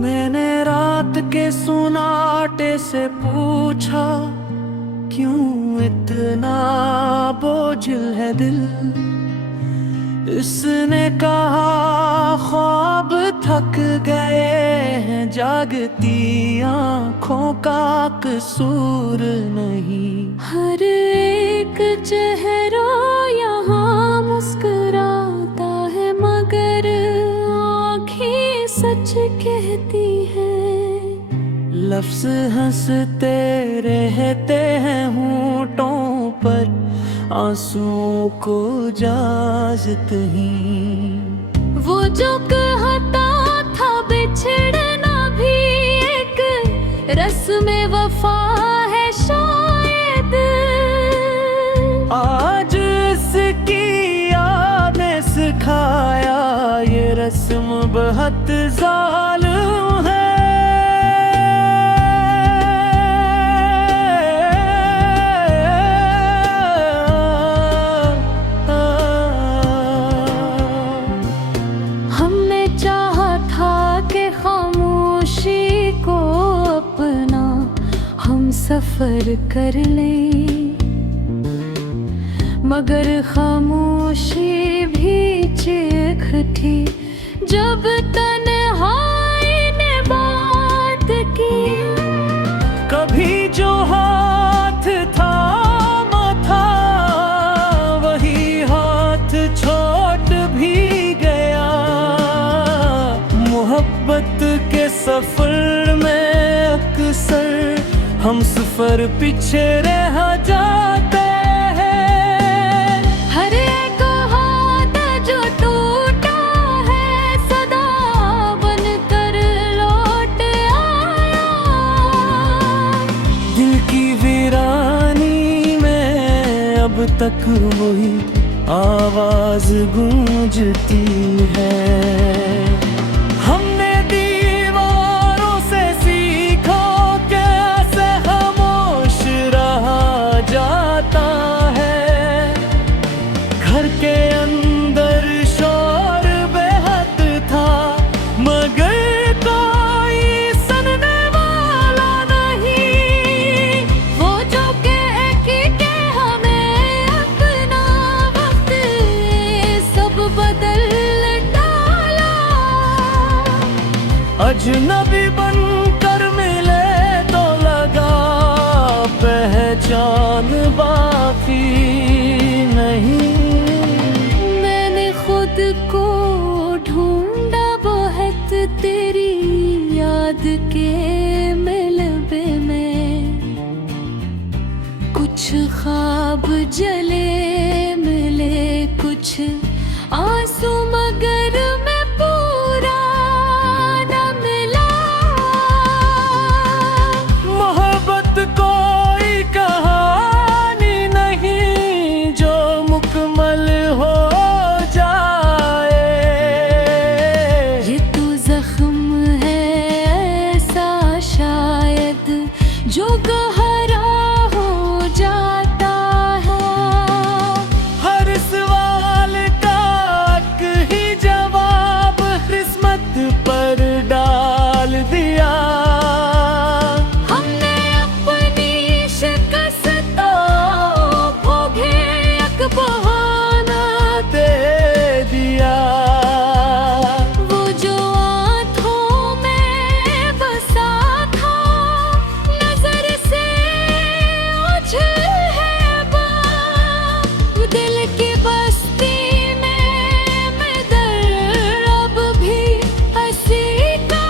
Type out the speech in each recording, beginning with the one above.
मैंने रात के सुनाटे से पूछा, क्यों इतना बोझिल है दिल। इसने कहा, ख्वाब थक गए हैं, जागती आँखों का कसूर नहीं। हर एक चेहरा यहाँ मुस्कुराता है, मगर आँखें सच कहती हैं। लफ्ज हंसते रहते हैं होठों पर, आंसुओं को इजाजत ही। वो जो कहता था बिछड़ना भी एक रस्म वफा है शायद, आज इसकी याद ने सिखाया, ये रस्म बहुत जालिम है। हमने चाहा था कि खामोशी को अपना हम सफर कर लें, मगर खामोशी भी चीख थी जब तन्हाई ने बात की। कभी जो हाथ थामा था, वही हाथ छोट भी गया। मोहब्बत के सफर में अक्सर हम सफर पीछे रह जाते हैं। हर एक हाथ जो टूटा है, सदा बनकर लौट आया। दिल की वीरानी में अब तक वही आवाज गूंजती है। हमने दीवारों से सीखा, कैसे खामोश रहा जाता है। घर के अंदर शोर बेहद था, मगर कोई सुनने वाला नहीं। वो जो कह के हमें अपना वक्त सब बदल डाला। अजनबी बनकर मिले तो लगा, पहचान बाकी नहीं। मैंने खुद को ढूंढा बहुत तेरी याद के मिलबे में। कुछ ख्वाब जले मिले, कुछ आंसू, मगर मैं पूरा न मिला। मोहब्बत कोई कहानी नहीं जो मुकम्मल हो जाए। ये तो जख्म है ऐसा शायद, जो गहरा हो जाता है। हर सवाल का एक ही जवाब किस्मत पर डाल दिया। हमने अपनी शिकस्तों भोगे, एक बहाना दे दिया। वो जो आँखों में बसा था, नजर से ओझल है बाप। दिल की बस्ती में मैं दर अब भी हंसी का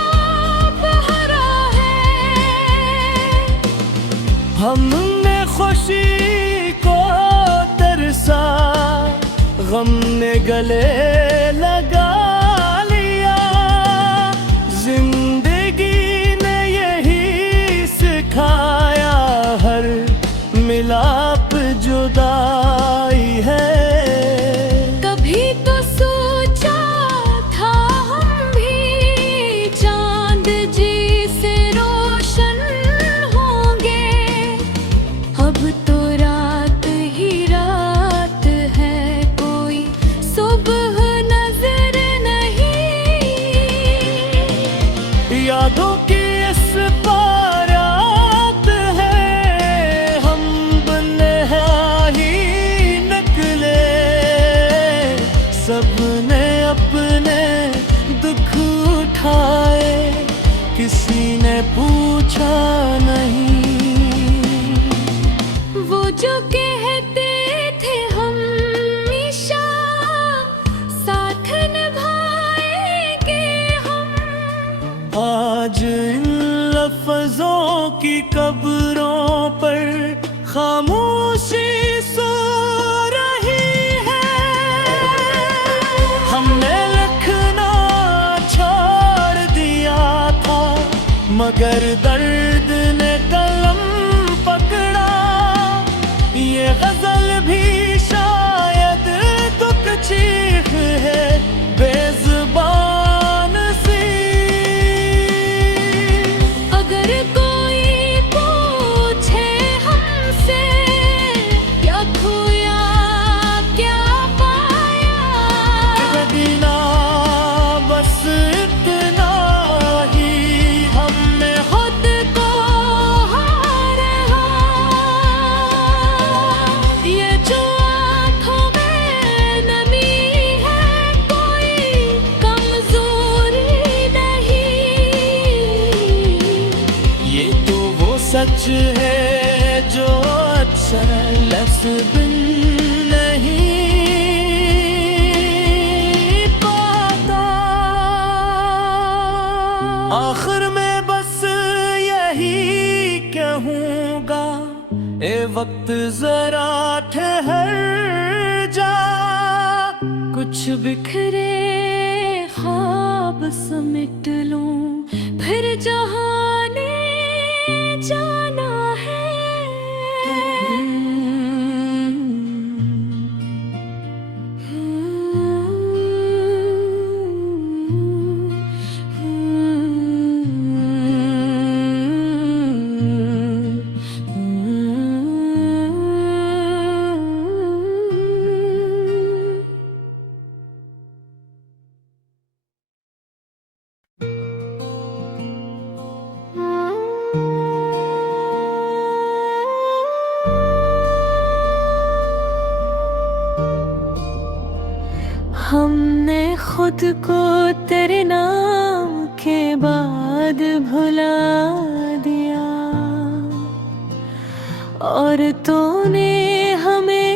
बहरा है। हमने खुशी को तरसा, गम ने गले लगा लिया। जिंदगी ने यही सिखाया, हर मिलाप जुदाई है। अगर दर्द ने कलम पकड़ा, ये गजल भी शायद दुख चीख है बेज़ुबान सी। अगर कोई पूछे हमसे क्या खोया क्या पाया, मदीना बस इतना ही हमने खुद को हारा। ये जो आँखों में नमी है कोई कमजोरी नहीं। ये तो वो सच है जो अक्सर लफ्ज़ बिन नहीं पाता। आखिर में बस यही कहूँगा, ए वक्त जरा ठहर जा। कुछ बिखरे ख्वाब समेट लूं, फिर जहाने जाना है। हमने खुद को तेरे नाम के बाद भुला दिया, और तूने हमें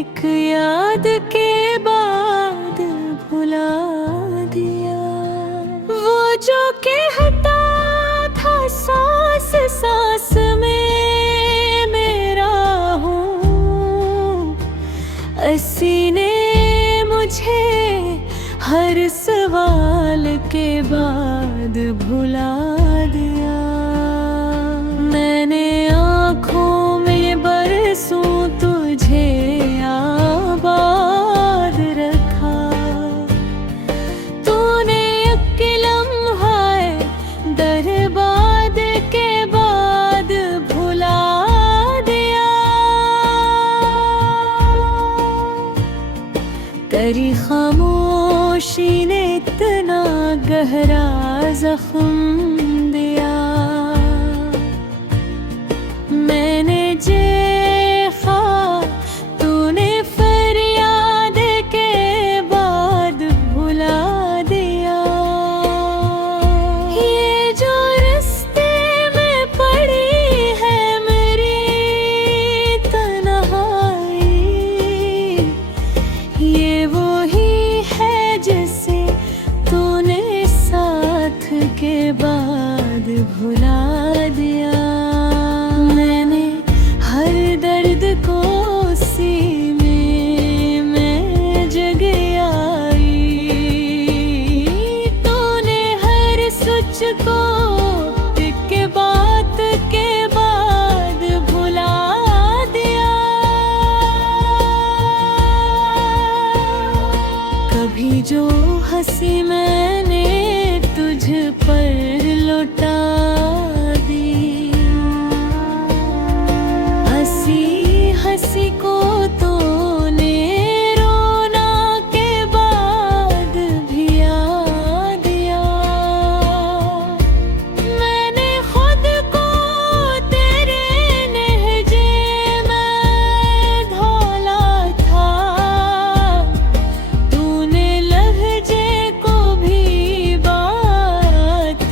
एक याद के बाद भुला दिया। वो जो कहता था सांस सांस में मेरा हूँ, असी ने मुझे हर सवाल के बाद भुला दिया। मैंने आँखों में बरसों तुझे आबाद रखा, तूने एक लम्हा दरबाद के बाद भुला दिया। तेरी खामोशी ने इतना गहरा जख्म दिया, मैंने देखा तूने फरियाद के बाद भुला दिया। ये जो रिश्ते में पड़ी है मेरी तन्हाई, ये वही है जिसे तूने साथ के बाद भुला दिया। मैंने हर दर्द को उसी में मैं जग आई, तूने हर सच को एक बात के बाद भुला दिया। कभी जो हंसी मैंने तुझ पर लौटा दी, हंसी हंसी को तूने रोना के बाद भी याद दिया। मैंने खुद को तेरे नहजे में धोला था, तूने लहजे को भी बारात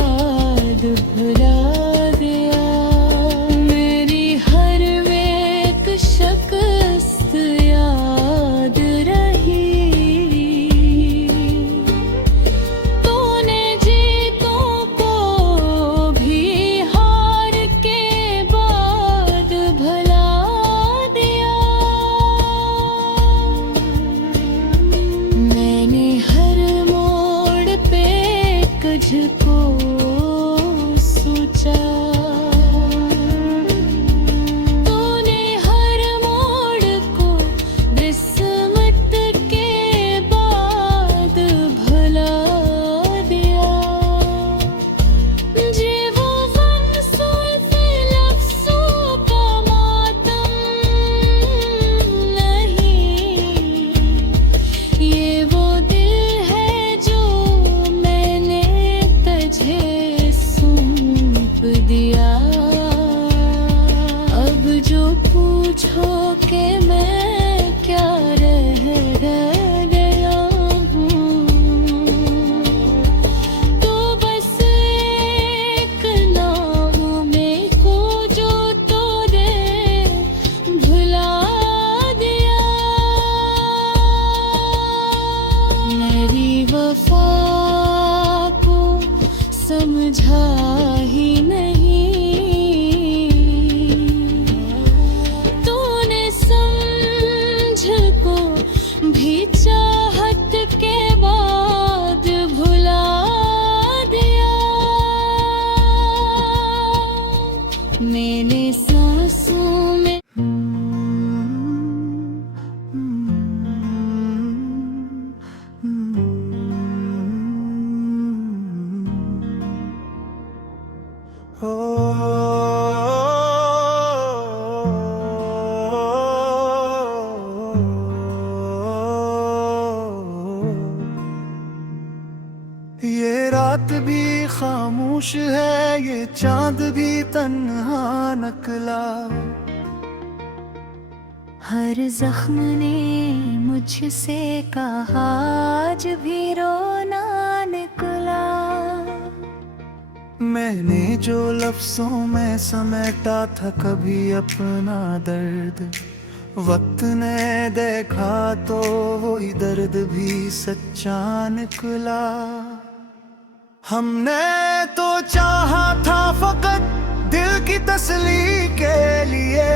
बाद भुला दिया। मेरी हर एक शिकस्त याद रही। तूने जीतों को भी हार के बाद भुला दिया। मैंने हर मोड़ पे तुझको सोचा। तूने हर मोड़ को किस्मत के बाद भुला दिया। जी वो लफ्ज़ों का मातम नहीं, ये वो दिल है जो मैंने तुझे सौंप दिया। अब जो पूछो कि मैं क्या रह गया हूँ, तो बस एक नाम में को जो तूने भुला दिया। मेरी वफा को समझा ही नहीं। तूने समझ को भी चाहत के बाद भुला दिया। मैंने सांसों में ओ ये रात भी खामोश है, ये चांद भी तन्हा निकला। हर जख्म ने मुझसे कहा आज भी रोना निकला। मैंने जो लफ्जों में समेटा था कभी अपना दर्द, वक्त ने देखा तो वही दर्द भी सच्चा निकला। हमने तो चाहा था फकत दिल की तसल्ली के लिए,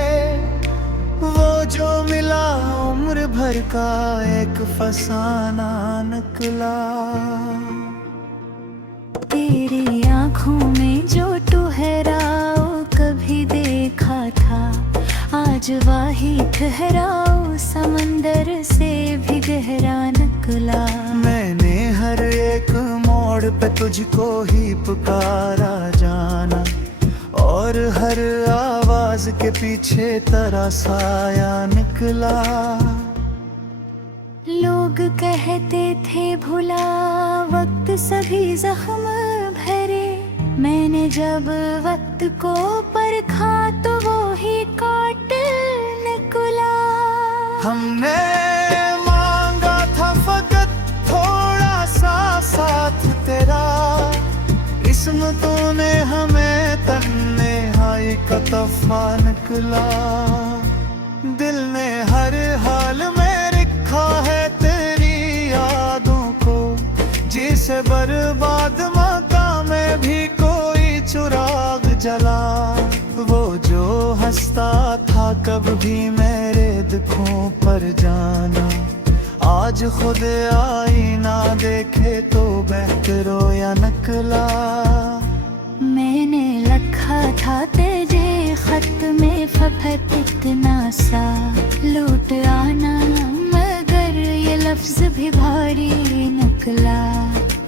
वो जो मिला उम्र भर का एक फसाना निकला। तेरी आँखों में जो ठहराओ कभी देखा था, आज वही ठहराओ समंदर से भी गहरा निकला। मैंने हर एक मोड़ पे तुझको ही पुकारा जाना, और हर आवाज के पीछे तेरा साया निकला। लोग कहते थे भुला वक्त सभी जख्म भरे, मैंने जब वक्त को परखा तो वो ही काट निकला। हमने मांगा था फकत थोड़ा सा साथ तेरा, किस्मतों ने हमें तन्हाई का तोहफा निकला। दिल ने हर हाल में रखा है तेरी यादों को, जिसे बर्बाद मकाम में भी कोई चुराग जला। वो जो हंसता था कब भी मेरे दुखों पर जाना, आज खुद आईना देखे तो बेहतर या नकला। मैंने लिखा था तेरे खत में फफत इतना सा लूट आना, मगर ये लफ्ज भी भारी निकला।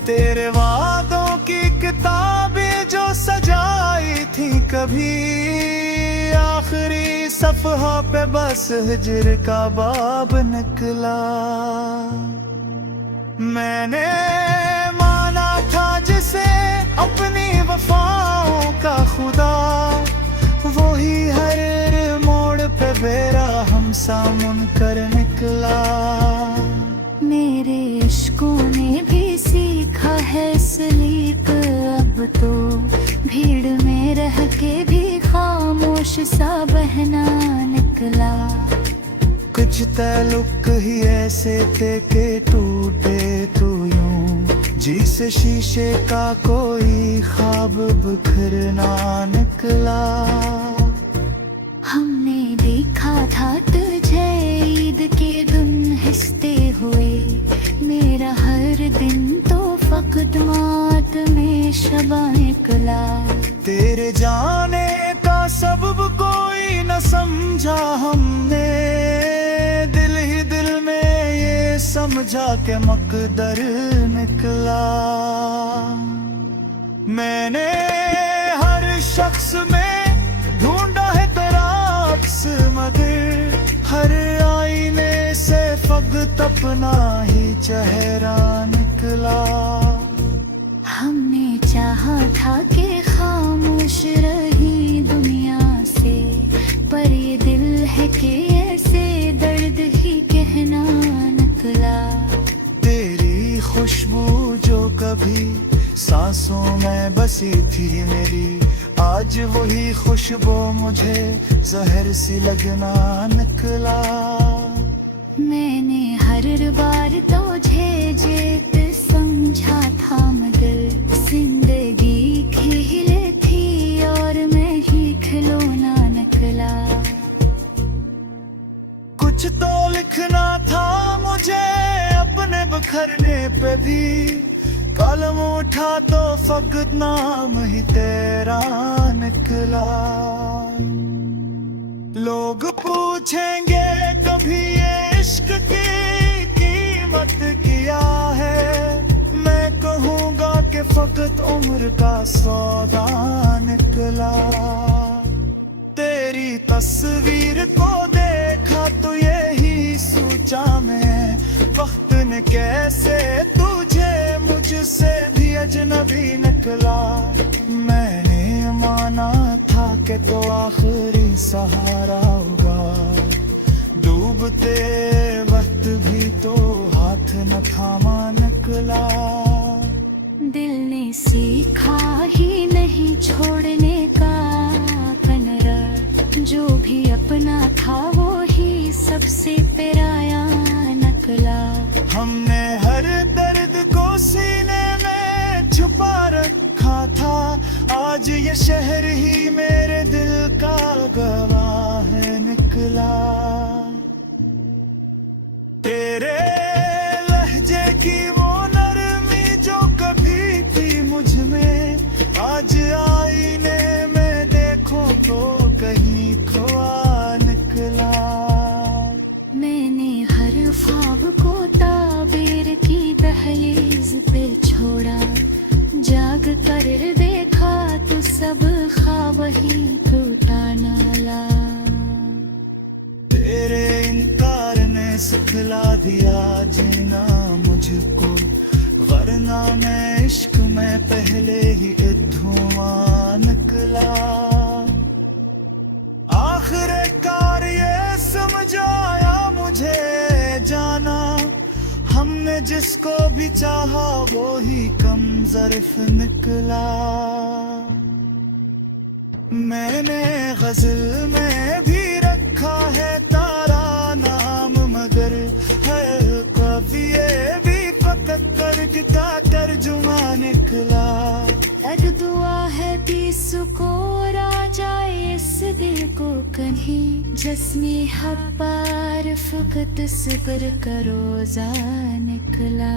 तेरे वादों की किताबें जो सजाई थी कभी, आखिरी सफहा पे बस हिजर का बाब निकला। मैंने माना था जिसे अपनी वफाओं का खुदा, वही हर मोड़ पे बेरा हमसा मुनकर निकला। मेरे इश्कों ने भी सीखा है सलीक अब तो तल्लुक ही ऐसे थे के टूटे तू यूं, जिसे शीशे का कोई ख्वाब बिखरना निकला। हमने देखा था तुझे ईद के दिन हंसते हुए, मेरा हर दिन तो फकत मात में शबा निकला। तेरे जाने का सबब कोई न समझा हमने, दिल ही दिल में ये समझा के मकदर निकला। मैंने हर शख्स में ढूंढा है तेरा अक्स, मगर हर आईने से फकत अपना ही चेहरा निकला। हमने चाहा था कि खामोश रही दुनिया से, पर ये दिल है कि ऐसे दर्द ही कहना निकला। तेरी खुशबू जो कभी सांसों में बसी थी मेरी, आज वही खुशबू मुझे जहर सी लगना निकला। मैंने हर बार तुझे जीत समझा था, मगर जिंदगी खेल थी और मैं ही खिलौना निकला। कुछ तो लिखना था मुझे अपने बखरने पे भी, कलम उठा तो फकत नाम ही तेरा निकला। लोग पूछेंगे कभी ये इश्क की कीमत क्या है, मैं कहूँगा कि फकत उम्र का सौदा निकला। तेरी तस्वीर को देखा तो यही सोचा मैं, वक्त ने कैसे तुझे मुझसे भी अजनबी निकला। मैंने माना था कि तो आखिरी सहारा होगा, डूबते वक्त भी तो हाथ न थामा निकला। दिल ने सीखा ही नहीं छोड़ने का कनरा, जो भी अपना था वो ही सबसे पराया निकला। हमने हर दर्द को सीने में छुपा रखा था, आज ये शहर ही मेरे दिल का गवाह निकला। तेरे लहजे की वो नरमी जो कभी थी मुझ में, आज आईने में देखो तो कहीं खोआ निकला। मैंने हर ख्वाब को ताबीर की दहलीज पे छोड़ा, जाग कर देखा तो सब ख्वाब ही टूटा नाला। तेरे इनकार ने सिखला दिया जीना मुझको, वरना मैं इश्क में पहले ही धुआं निकला। आखिरकार ये समझ आया मुझे जाना, हमने जिसको भी चाहा वो ही कम ज़र्फ निकला। मैंने गजल में भी रखा है तारा नाम, मगर है कभी ये भी फकत कर्ज का तर्जुमा निकला। अद दुआ है बीसु को राजा इस दिल को कहीं, जिसमें हब्बार फकत सब्र करो जा निकला।